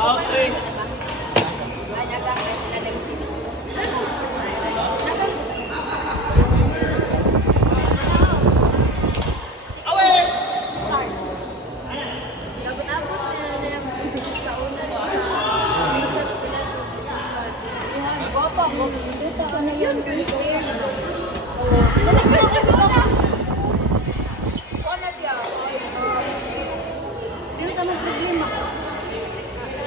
Okay.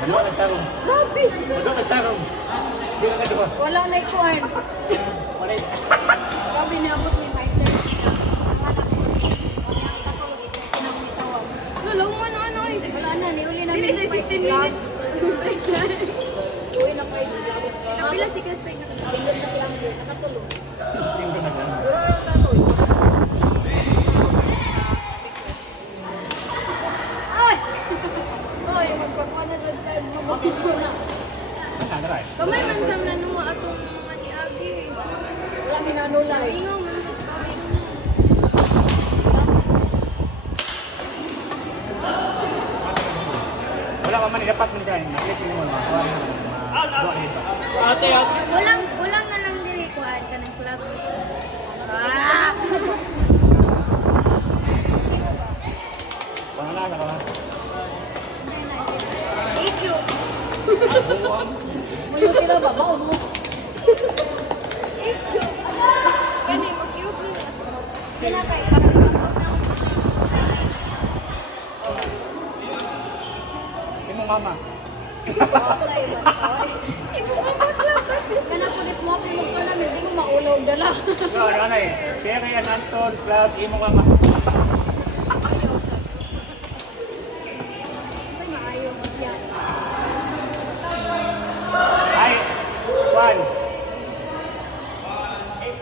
Ano nagtarong? Grabe! Ano nagtarong? Hindi ka kaduha. Wala na ikuan. Wala. Grabe niabot ni Maite. Lalo mo na ano eh. Wala na, niuli na. Dili na 15 minutes. Uy, na kayo. Kapila si Kaspek na nakatulog kasi ang nakatulog. Tingko na lang. Ay! Ay, magpagkuhan na sa dad. Mabakito na. Kamay man sang nanuwa atong mga niagi. Wala minanulay. Ingaw man sa kami. Wala pa man dapat man kain. Nakit mo mga Ate, Kulang na lang diri kuan kanang club. Ah! Wala ka ba? Thank you. Mayo sila ba? Baon mo. Thank you. Kani mag-cute ni. Sila kay parang magpapot na. Imo mama. Kana kulit mo ako mo kana hindi mo maulaw dala. Ano eh? Sherry and Anton, Club, imo mama. Ay maayo yan. Ay, one.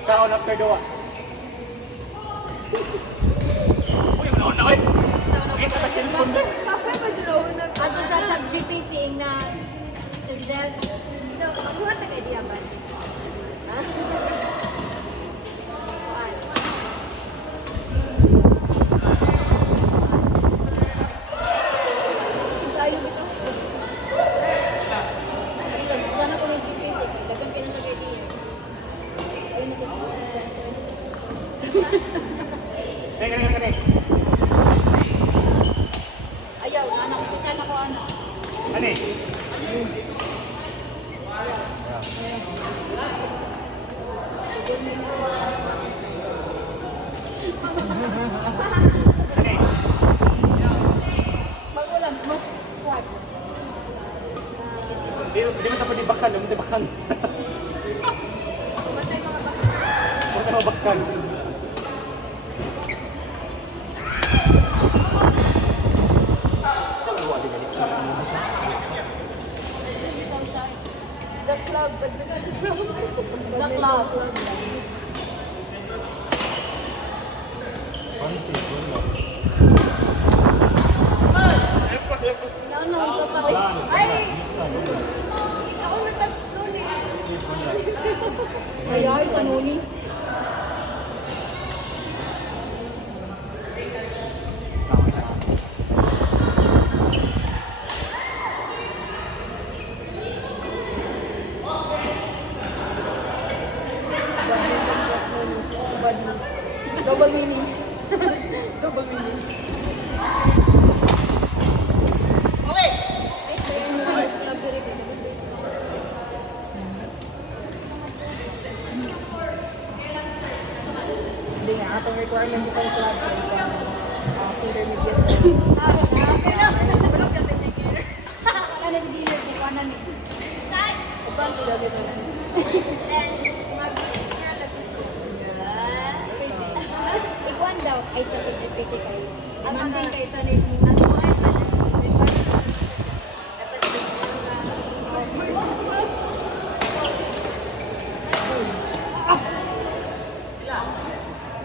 Kaon after dua. Uy, ano na oy? Kita ba cellphone mo? Kapay ba dito na? Ato sa ChatGPT na suggest. So, ako nga taga-idea ba? Sayo dito. Sana ko ng GPT. Dagan kayo na sa idea. Ayun na ko. Teka. Ayaw, anak ko anak. Ano eh? Magulang, mas squad. Di mo tapos dibakan, di mo dibakan. Matay mga baka. Huwag ka mabakan. The club, but the club. Ano, ito pa rin. Ay! Ikaw na tasun eh. Ay, sa nunis. Double meaning. Double meaning. Okay! Ay, sa club dito. Hindi nga, atong requirement ito yung club. Intermediate. Ano yung dealer ni Kwana ni? Advanced level na lang. Then, ikuan daw ay sa certificate kayo. Ang mga- Manding kayo ito ni Ang buhay pa na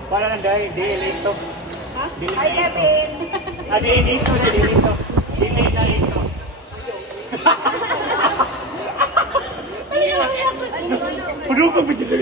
Para lang dahil, di-elito. Ha? Hi, Kevin! Di-elito na, di-elito. Di-elito. Puno ko ba dito?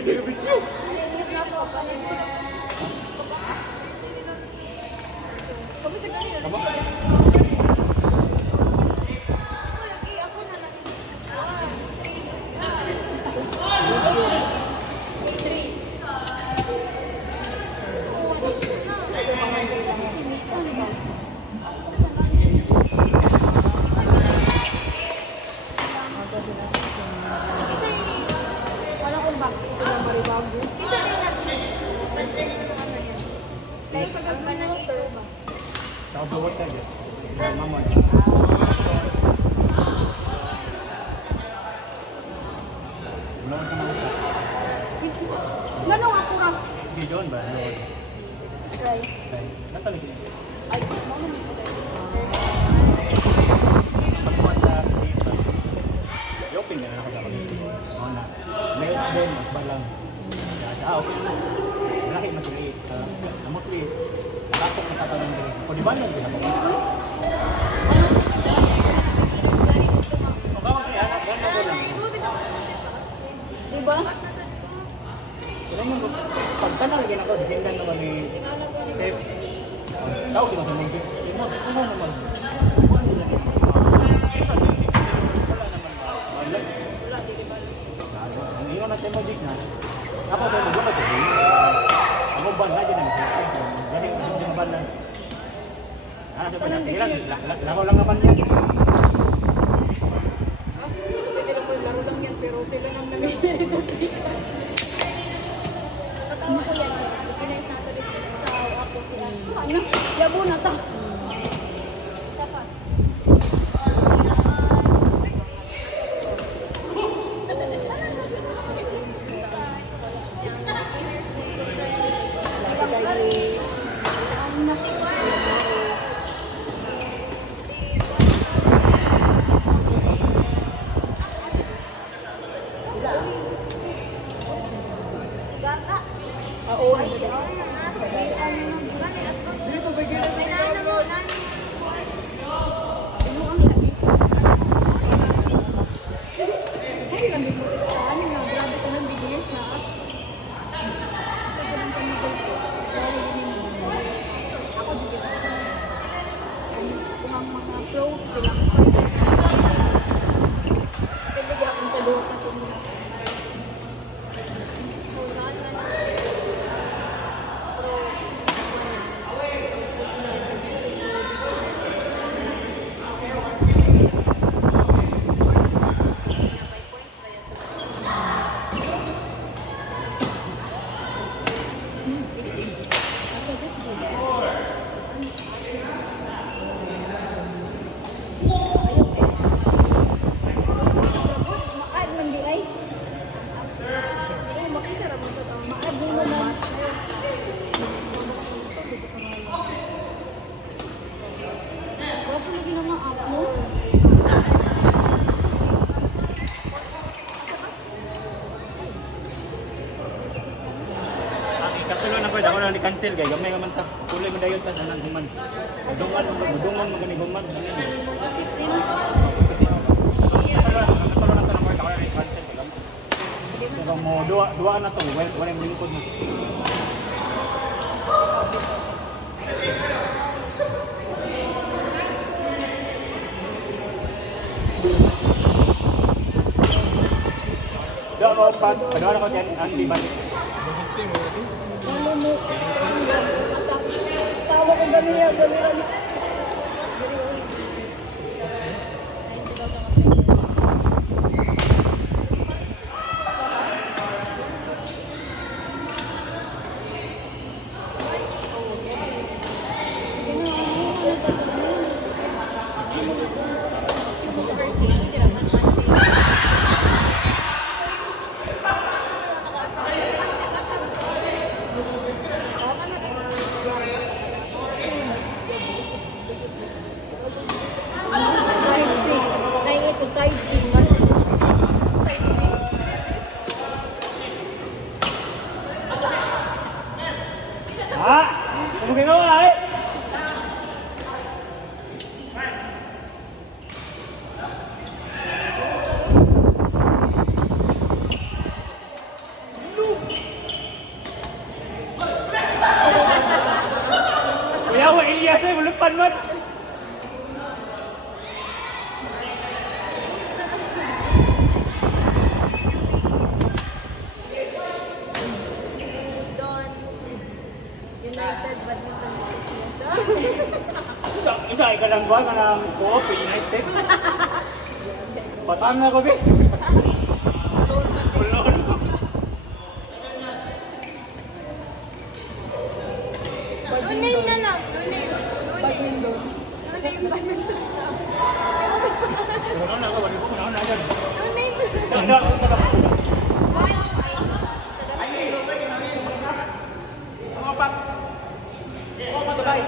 Pwede akong sa doon sa tumula. Katulo na ko ako na di-cancel kay gamay man ta. Tuloy mo dayon ta nang human. Dungan mo gani human. Mo dua na to, wala mo lingkod mo. Dapat padawala ko diyan ang libalik. Tawa ko ba niya? Ano ginawa eh? Kuya, wa Ilyas eh, malupan mo. United Badminton Isa, ikalang ba ka ng Co-op United? Patang na ko, Bi. Kulon. No-name na lang. No-name. Badminton. No-name badminton. Kulon na ako, wali ko na agad. No-name. Tanda ko sa kapag. Mga pak. Mga matulay.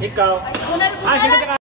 Ikaw. Sige ka.